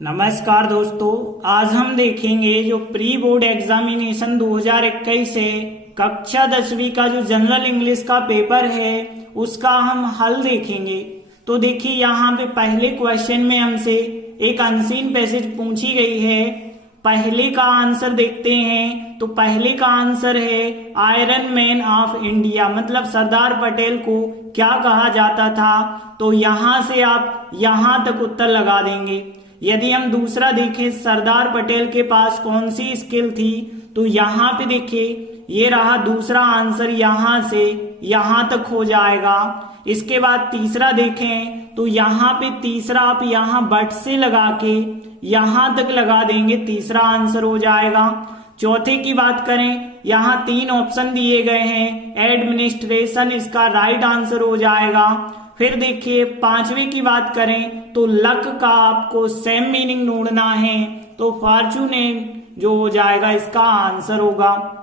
नमस्कार दोस्तों, आज हम देखेंगे जो प्री बोर्ड एग्जामिनेशन 2021 है कक्षा 10वीं का जो जनरल इंग्लिश का पेपर है उसका हम हल देखेंगे। तो देखिए यहाँ पे पहले क्वेश्चन में हमसे एक अनसीन पैसेज पूछी गई है। पहले का आंसर देखते हैं। तो पहले का आंसर है आयरन मैन ऑफ इंडिया, मतलब सरदार पटेल को क्या कहा जाता था। तो यहां से आप यहां तक उत्तर लगा देंगे। यदि हम दूसरा देखें सरदार पटेल के पास कौन सी स्किल थी, तो यहाँ पे देखिए ये रहा दूसरा आंसर, यहां से यहां तक हो जाएगा। इसके बाद तीसरा देखें तो यहाँ पे तीसरा आप यहाँ बट से लगा के यहां तक लगा देंगे, तीसरा आंसर हो जाएगा। चौथे की बात करें, यहाँ 3 ऑप्शन दिए गए हैं, एडमिनिस्ट्रेशन इसका राइट आंसर हो जाएगा। फिर देखिए 5वें की बात करें तो लक का आपको सेम मीनिंग ढूंढना है, तो फॉर्चूनेट जो हो जाएगा इसका आंसर होगा।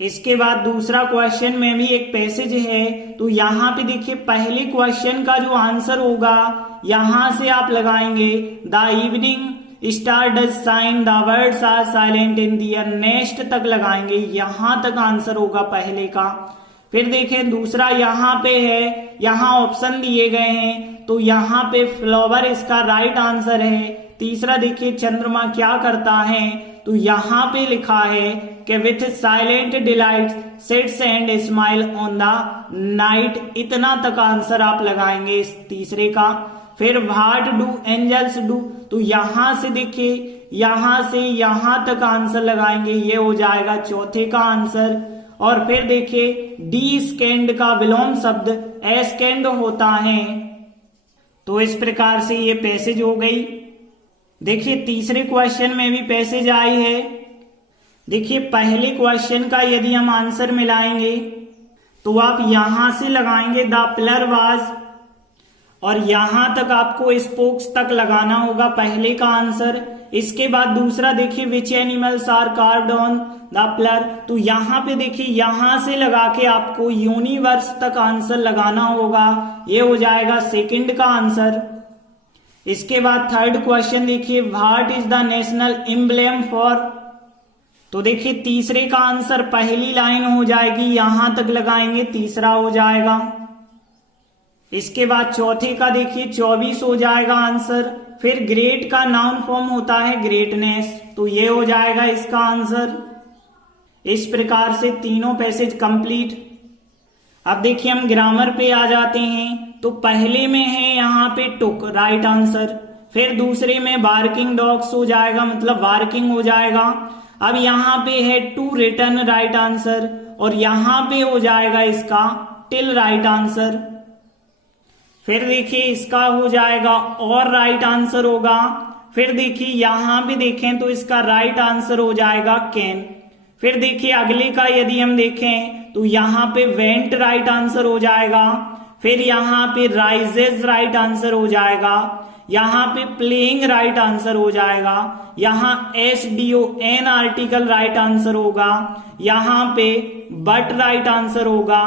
इसके बाद दूसरा क्वेश्चन में भी एक पैसेज है। तो यहाँ पे देखिए पहले क्वेश्चन का जो आंसर होगा यहां से आप लगाएंगे the evening star does shine the birds are silent in the air, next तक लगाएंगे, यहां तक आंसर होगा पहले का। फिर देखें दूसरा यहाँ पे है, यहाँ ऑप्शन दिए गए हैं, तो यहाँ पे फ्लावर इसका राइट आंसर है। तीसरा देखिए चंद्रमा क्या करता है, तो यहाँ पे लिखा है कि with silent delight sits and smile on the night, इतना तक आंसर आप लगाएंगे इस तीसरे का। फिर व्हाट डू एंजल्स डू, तो यहां से देखिए यहां से यहां तक आंसर लगाएंगे, ये हो जाएगा चौथे का आंसर। और फिर देखिए डी स्कैंड का विलोम शब्द एस्कैंड होता है। तो इस प्रकार से ये पैसेज हो गई। देखिए तीसरे क्वेश्चन में भी पैसेज आई है। देखिए पहले क्वेश्चन का यदि हम आंसर मिलाएंगे तो आप यहां से लगाएंगे द पिलर वाज, और यहां तक आपको स्पोक्स तक लगाना होगा पहले का आंसर। इसके बाद दूसरा देखिए which animals are carved on the pillar, तो यहाँ पे देखिए यहां से लगा के आपको यूनिवर्स तक आंसर लगाना होगा, ये हो जाएगा सेकंड का आंसर। इसके बाद थर्ड क्वेश्चन देखिए what is the national emblem for, तो देखिए तीसरे का आंसर पहली लाइन हो जाएगी, यहां तक लगाएंगे, तीसरा हो जाएगा। इसके बाद चौथे का देखिए 24 हो जाएगा आंसर। फिर ग्रेट का नाउन फॉर्म होता है ग्रेटनेस, तो ये हो जाएगा इसका आंसर। इस प्रकार से तीनों पैसेज कंप्लीट। अब देखिए हम ग्रामर पे आ जाते हैं। तो पहले में है यहाँ पे टुक, राइट आंसर। फिर दूसरे में बार्किंग डॉग्स हो जाएगा, मतलब बार्किंग हो जाएगा। अब यहाँ पे है टू रिटर्न, राइट आंसर, और यहाँ पे हो जाएगा इसका टिल, राइट आंसर। फिर देखिए इसका हो जाएगा और राइट आंसर होगा। फिर देखिए यहां पे देखें तो इसका राइट आंसर हो जाएगा कैन। फिर देखिए अगले का यदि हम देखें तो यहाँ पे वेंट, राइट आंसर हो जाएगा। फिर यहाँ पे राइजेस, राइट आंसर हो जाएगा। यहाँ पे प्लेइंग, राइट आंसर हो जाएगा। यहाँ SDON आर्टिकल, राइट आंसर होगा। यहाँ पे बट, राइट आंसर होगा,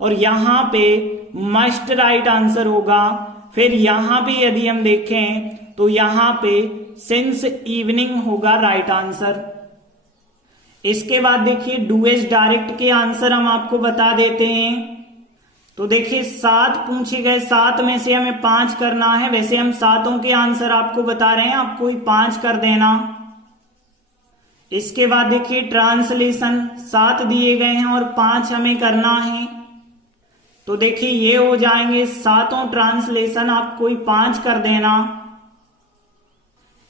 और यहाँ पे मस्ट, राइट आंसर होगा। फिर यहाँ पे यदि हम देखें तो यहाँ पे सिंस इवनिंग होगा, राइट आंसर। इसके बाद देखिए डू एज डायरेक्ट के आंसर हम आपको बता देते हैं। तो देखिए 7 पूछे गए, 7 में से हमें 5 करना है। वैसे हम 7 के आंसर आपको बता रहे हैं, आपको 5 कर देना। इसके बाद देखिए ट्रांसलेशन 7 दिए गए हैं और 5 हमें करना है। तो देखिए ये हो जाएंगे 7 ट्रांसलेशन, आपको 5 कर देना।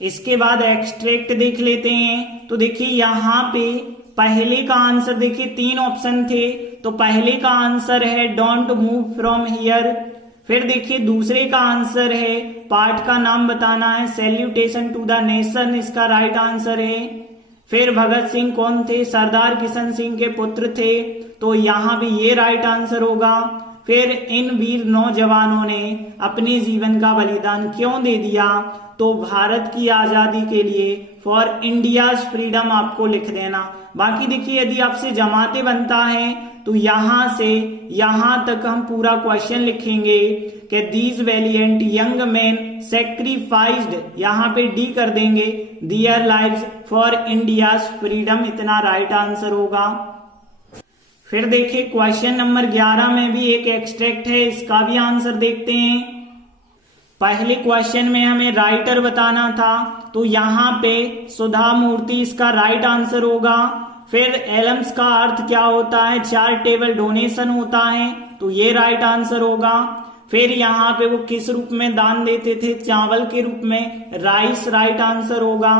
इसके बाद एक्सट्रैक्ट देख लेते हैं। तो देखिए यहाँ पे पहले का आंसर देखिए 3 ऑप्शन थे, तो पहले का आंसर है डोंट मूव फ्रॉम हियर। फिर देखिए दूसरे का आंसर है पार्ट का नाम बताना है, सैल्यूटेशन टू द नेशन इसका राइट आंसर है। फिर भगत सिंह कौन थे, सरदार किशन सिंह के पुत्र थे, तो यहाँ भी ये राइट आंसर होगा। फिर इन वीर नौजवानों ने अपने जीवन का बलिदान क्यों दे दिया, तो भारत की आजादी के लिए, फॉर इंडियाज फ्रीडम आपको लिख देना। बाकी देखिए यदि आपसे जमाते बनता है तो यहां से यहां तक हम पूरा क्वेश्चन लिखेंगे कि these Valiant young man sacrificed, यहां पे डी कर देंगे, दियर लाइव्स फॉर इंडियाज फ्रीडम, इतना राइट आंसर होगा। फिर देखिए क्वेश्चन नंबर 11 में भी एक एक्सट्रैक्ट है, इसका भी आंसर देखते हैं। पहले क्वेश्चन में हमें राइटर बताना था, तो यहाँ पे सुधा मूर्ति इसका राइट आंसर होगा। फिर एलम्स का अर्थ क्या होता है, चैरिटेबल डोनेशन होता है, तो ये राइट आंसर होगा। फिर यहाँ पे वो किस रूप में दान देते थे, चावल के रूप में, राइस राइट आंसर होगा।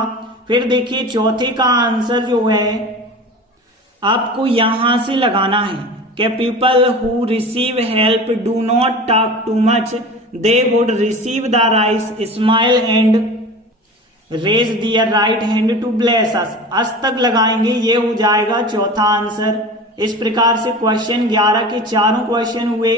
फिर देखिए चौथे का आंसर जो है आपको यहां से लगाना है कि people who receive help do not talk too much, they would receive the rice, smile and raise their right hand to bless us तक लगाएंगे, ये हो जाएगा चौथा आंसर। इस प्रकार से क्वेश्चन 11 के चारों क्वेश्चन हुए।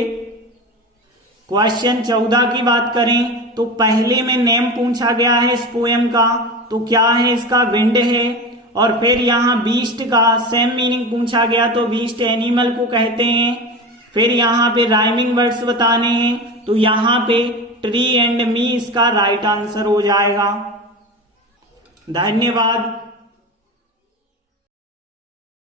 क्वेश्चन 14 की बात करें तो पहले में नेम पूछा गया है इस पोएम का, तो क्या है इसका, विंड है। और फिर यहाँ बीस्ट का सेम मीनिंग पूछा गया, तो बीस्ट एनिमल को कहते हैं। फिर यहाँ पे राइमिंग वर्ड्स बताने हैं, तो यहाँ पे ट्री एंड मी इसका राइट आंसर हो जाएगा। धन्यवाद।